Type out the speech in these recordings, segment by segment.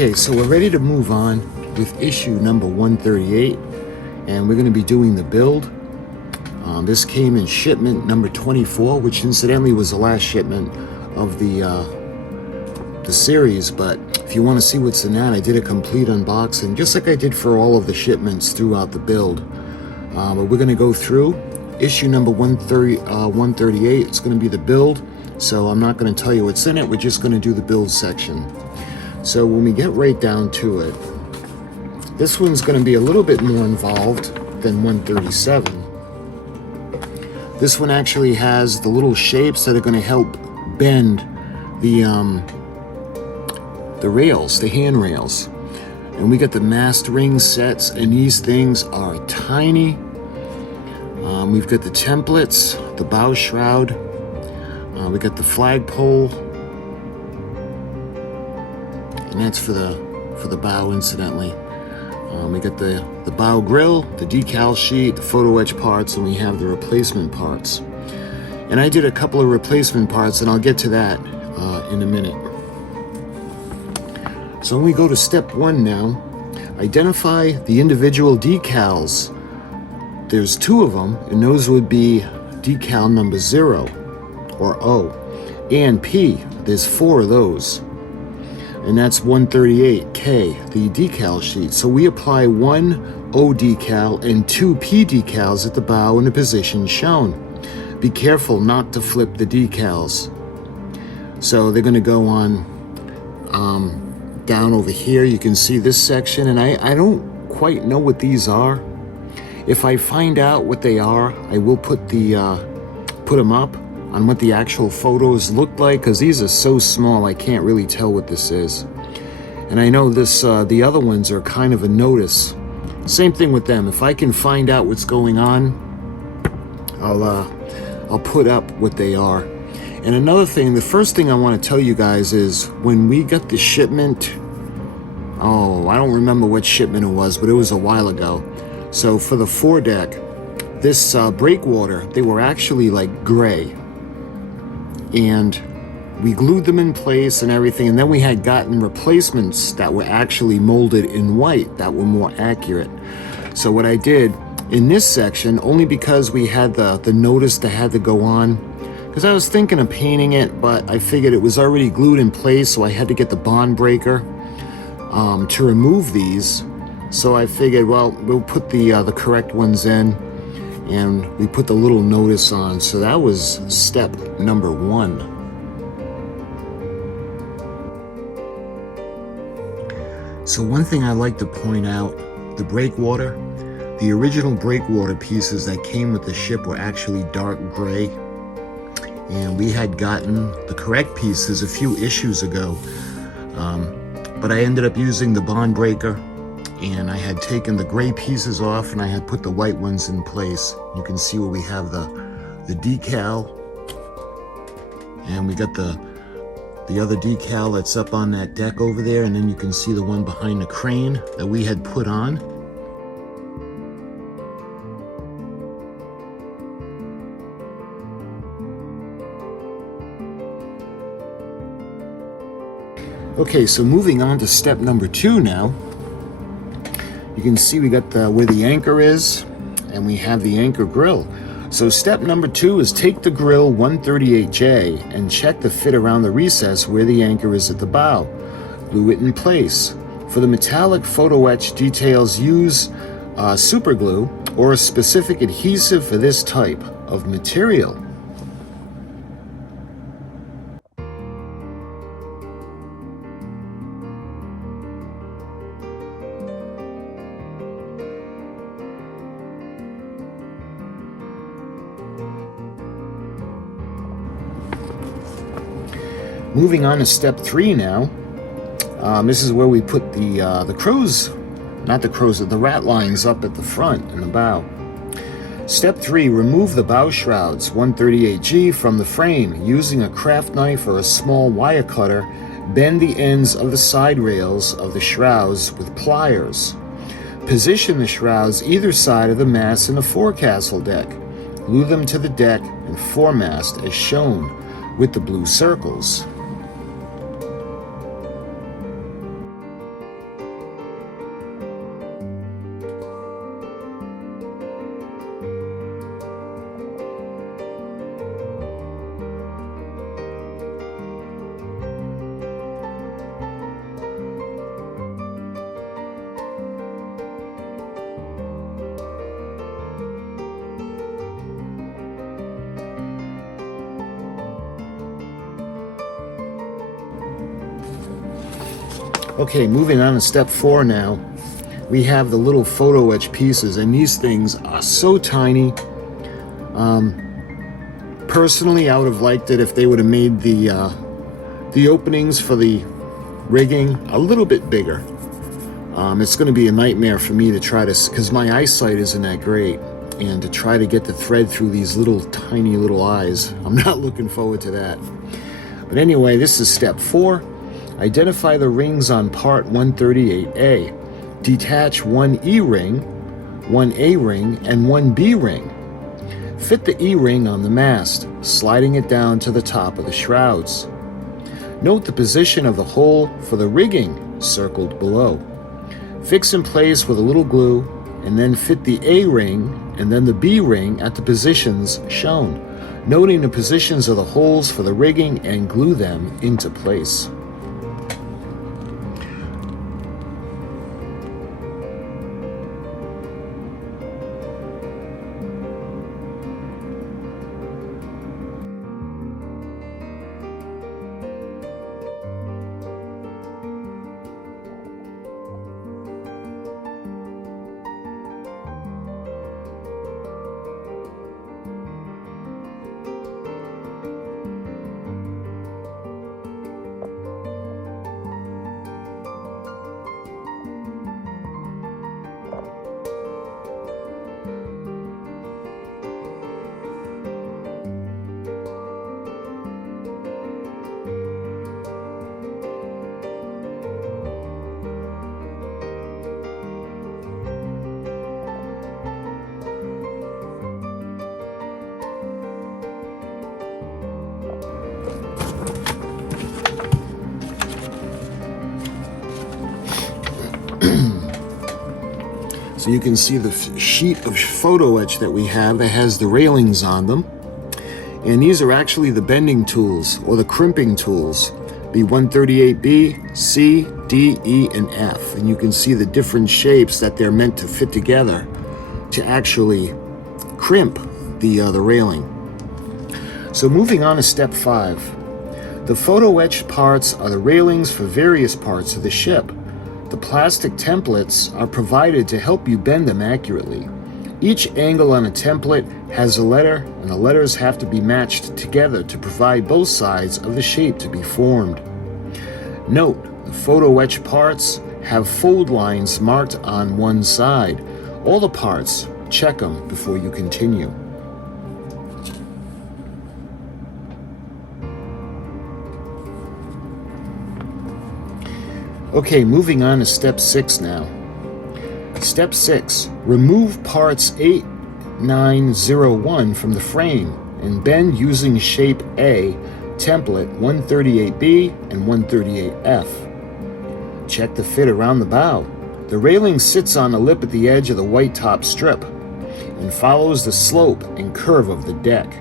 Okay, so we're ready to move on with issue number 138, and we're going to be doing the build. This came in shipment number 24, which incidentally was the last shipment of the series. But if you want to see what's in that, I did a complete unboxing, just like I did for all of the shipments throughout the build. But we're going to go through issue number 138. It's going to be the build, so I'm not going to tell you what's in it. We're just going to do the build section. So when we get right down to it, this one's going to be a little bit more involved than 137. This one actually has the little shapes that are going to help bend the rails, the handrails. And we got the mast ring sets, and these things are tiny. We've got the templates, the bow shroud. We got the flagpole. And that's for the bow, incidentally. We got the bow grill, the decal sheet, the photo etch parts, and we have the replacement parts. And I did a couple of replacement parts, and I'll get to that in a minute. So when we go to step 1 now, identify the individual decals. There's 2 of them, and those would be decal number 0 or O and P. There's 4 of those. And that's 138K, the decal sheet. So we apply 1 O decal and 2 P decals at the bow in the position shown. Be careful not to flip the decals. So they're going to go on down over here. You can see this section, and I don't quite know what these are. If I find out what they are, I will put them up on what the actual photos look like, because these are so small I can't really tell what this is. And I know this the other ones are kind of a notice. Same thing with them. If I can find out what's going on, I'll put up what they are. And another thing, the first thing I want to tell you guys is when we got the shipment, I don't remember what shipment it was, but it was a while ago. So for the foredeck, this Breakwater, they were actually like gray. And we glued them in place and everything, and then we had gotten replacements that were actually molded in white that were more accurate. So what I did in this section, only because we had the notice that had to go on, because I was thinking of painting it, but I figured it was already glued in place, so I had to get the bond breaker to remove these. So I figured, well, we'll put the correct ones in, and we put the little notice on. So that was step number 1. So one thing I like to point out, the Breakwater, the original Breakwater pieces that came with the ship were actually dark gray. And we had gotten the correct pieces a few issues ago. But I ended up using the bond breaker, and I had taken the gray pieces off and I had put the white ones in place. You can see where we have the decal, and we got the other decal that's up on that deck over there, and then you can see the one behind the crane that we had put on. Okay, so moving on to step number 2 now. You can see we got where the anchor is, and we have the anchor grill. So step number 2 is take the grill 138J and check the fit around the recess where the anchor is at the bow. Glue it in place. For the metallic photo etch details, use super glue or a specific adhesive for this type of material. Moving on to step 3 now. This is where we put the rat lines up at the front and the bow. Step 3, remove the bow shrouds 138G from the frame. Using a craft knife or a small wire cutter, bend the ends of the side rails of the shrouds with pliers. Position the shrouds either side of the mast in the forecastle deck. Glue them to the deck and foremast as shown with the blue circles. Okay, moving on to step 4 now. We have the little photo etch pieces, and these things are so tiny. Personally, I would have liked it if they would have made the openings for the rigging a little bit bigger. It's going to be a nightmare for me to try to, because my eyesight isn't that great, and to try to get the thread through these little tiny little eyes. I'm not looking forward to that. But anyway, this is step 4. Identify the rings on part 138A. Detach one E-ring, one A-ring, and one B-ring. Fit the E-ring on the mast, sliding it down to the top of the shrouds. Note the position of the hole for the rigging circled below. Fix in place with a little glue, and then fit the A-ring and then the B-ring at the positions shown, noting the positions of the holes for the rigging, and glue them into place. So you can see the sheet of photo etch that we have that has the railings on them. And these are actually the bending tools, or the crimping tools. B138B, C, D, E, and F. And you can see the different shapes that they're meant to fit together to actually crimp the railing. So moving on to step 5. The photo etched parts are the railings for various parts of the ship. The plastic templates are provided to help you bend them accurately. Each angle on a template has a letter, and the letters have to be matched together to provide both sides of the shape to be formed. Note, the photo etch parts have fold lines marked on one side. All the parts, check them before you continue. Okay, moving on to step 6 now. Step 6, remove parts 8, 9, 0, 1 from the frame and bend using shape A, template 138B and 138F. Check the fit around the bow. The railing sits on the lip at the edge of the white top strip and follows the slope and curve of the deck.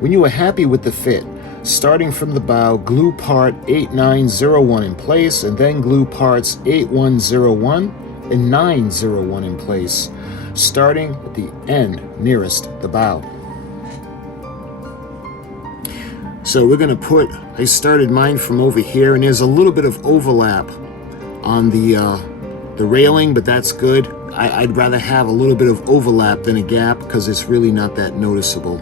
When you are happy with the fit, starting from the bow, glue part 8901 in place, and then glue parts 8101 and 901 in place, starting at the end nearest the bow. So we're going to put, I started mine from over here, and there's a little bit of overlap on the railing, but that's good. I'd rather have a little bit of overlap than a gap, because it's really not that noticeable.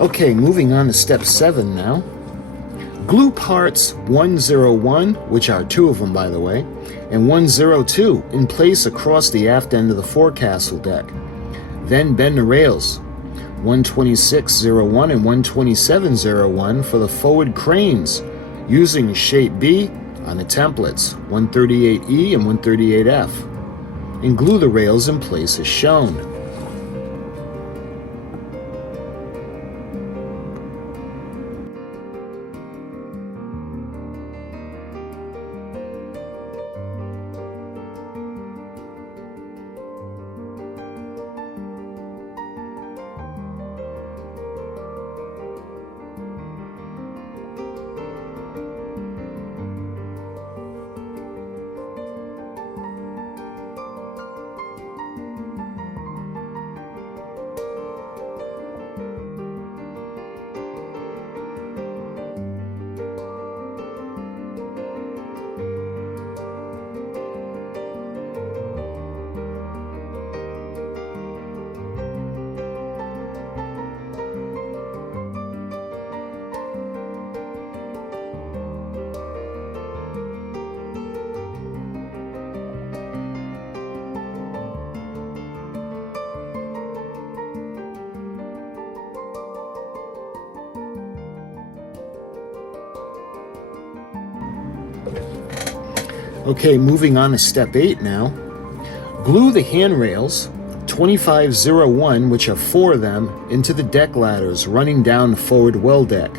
Okay, moving on to step 7 now. Glue parts 101, which are 2 of them by the way, and 102 in place across the aft end of the forecastle deck. Then bend the rails, 126.01 and 127.01 for the forward cranes, using shape B on the templates, 138E and 138F, and glue the rails in place as shown. Okay, moving on to step 8 now. Glue the handrails, 25.01, which are 4 of them, into the deck ladders running down the forward well deck.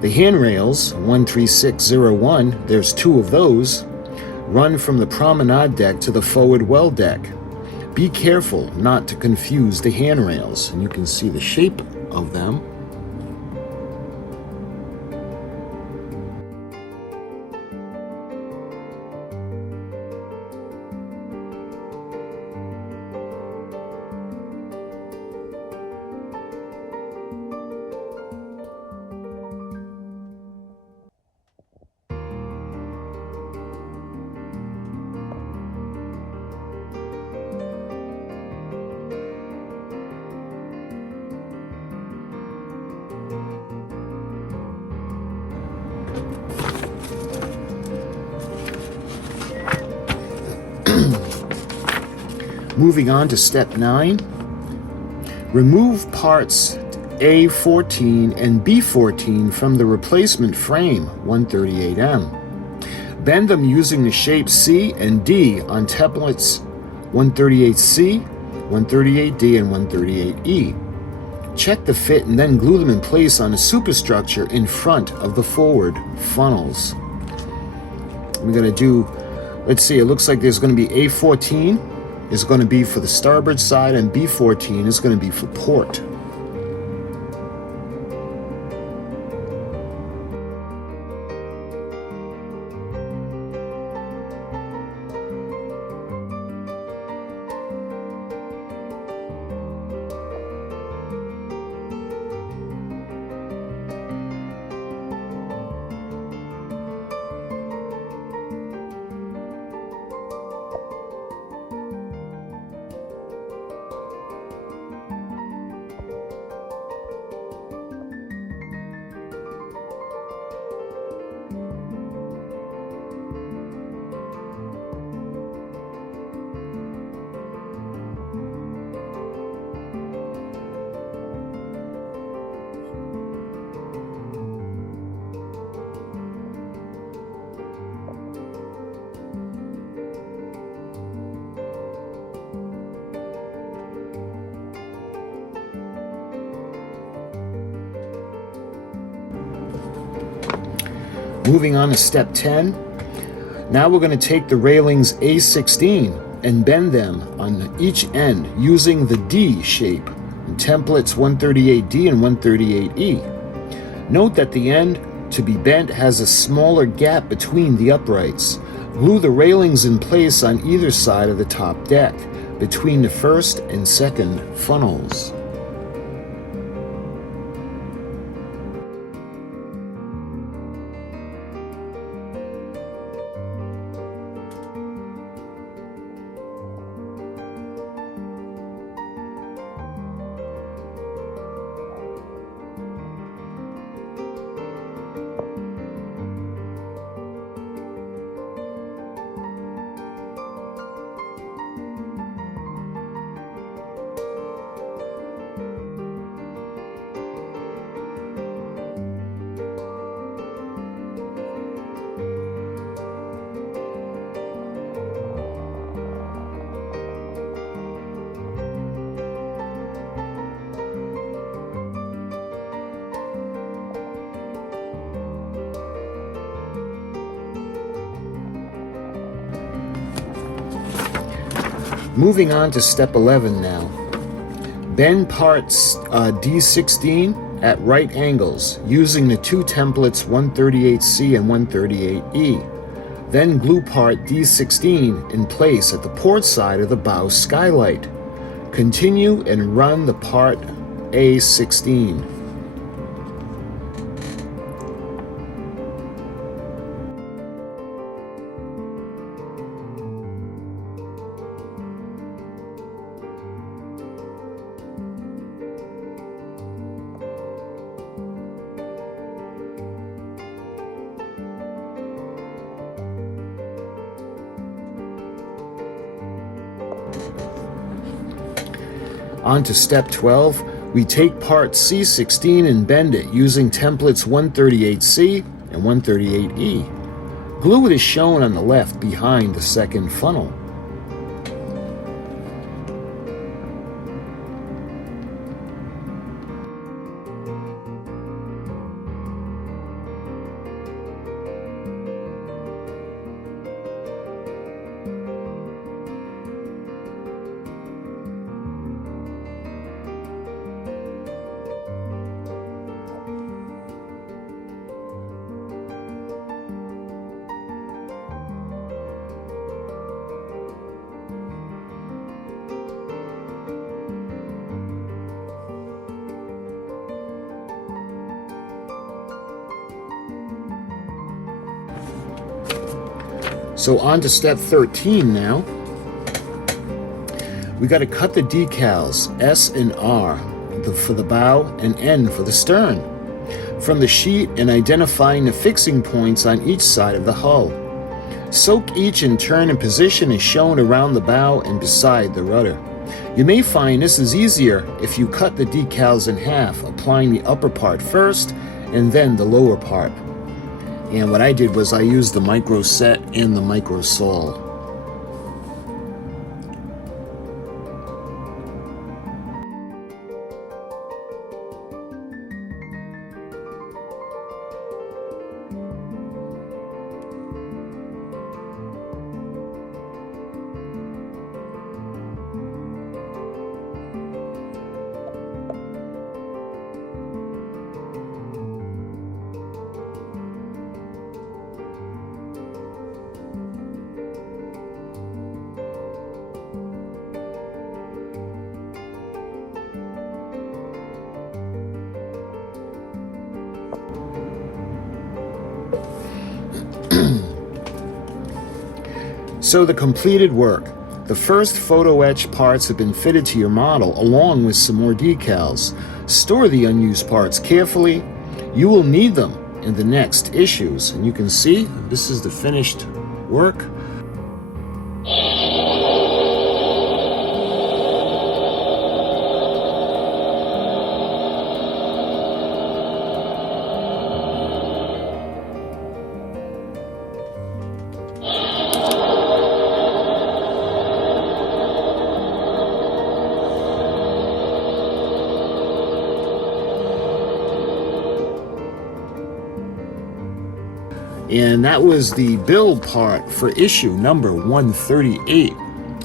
The handrails, 136.01, there's 2 of those, run from the promenade deck to the forward well deck. Be careful not to confuse the handrails, and you can see the shape of them. Moving on to step 9, remove parts A14 and B14 from the replacement frame, 138M. Bend them using the shape C and D on templates 138C, 138D, and 138E. Check the fit and then glue them in place on the superstructure in front of the forward funnels. We're going to do, let's see, it looks like there's going to be A14 is going to be for the starboard side and B14 is going to be for port. Moving on to step 10. Now we're going to take the railings A16 and bend them on each end using the D shape in templates 138D and 138E. Note that the end to be bent has a smaller gap between the uprights. Glue the railings in place on either side of the top deck, between the first and second funnels. Moving on to step 11 now. Bend parts D16 at right angles using the two templates 138C and 138E. Then glue part D16 in place at the port side of the bow skylight. Continue and run the part A16. On to step 12, we take part C16 and bend it using templates 138C and 138E. Glue it as shown on the left behind the second funnel. So on to step 13 now. We got to cut the decals S and R for the bow and N for the stern from the sheet, and identifying the fixing points on each side of the hull. Soak each in turn and position as shown around the bow and beside the rudder. You may find this is easier if you cut the decals in half, applying the upper part first and then the lower part. And what I did was I used the micro set and the micro sole. So the completed work. The first photo etch parts have been fitted to your model along with some more decals. Store the unused parts carefully. You will need them in the next issues. And you can see this is the finished work. And that was the build part for issue number 138.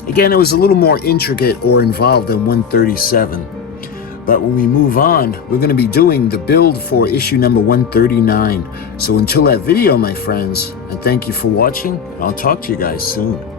Again, it was a little more intricate or involved than 137. But when we move on, we're going to be doing the build for issue number 139. So until that video, my friends, I thank you for watching, and I'll talk to you guys soon.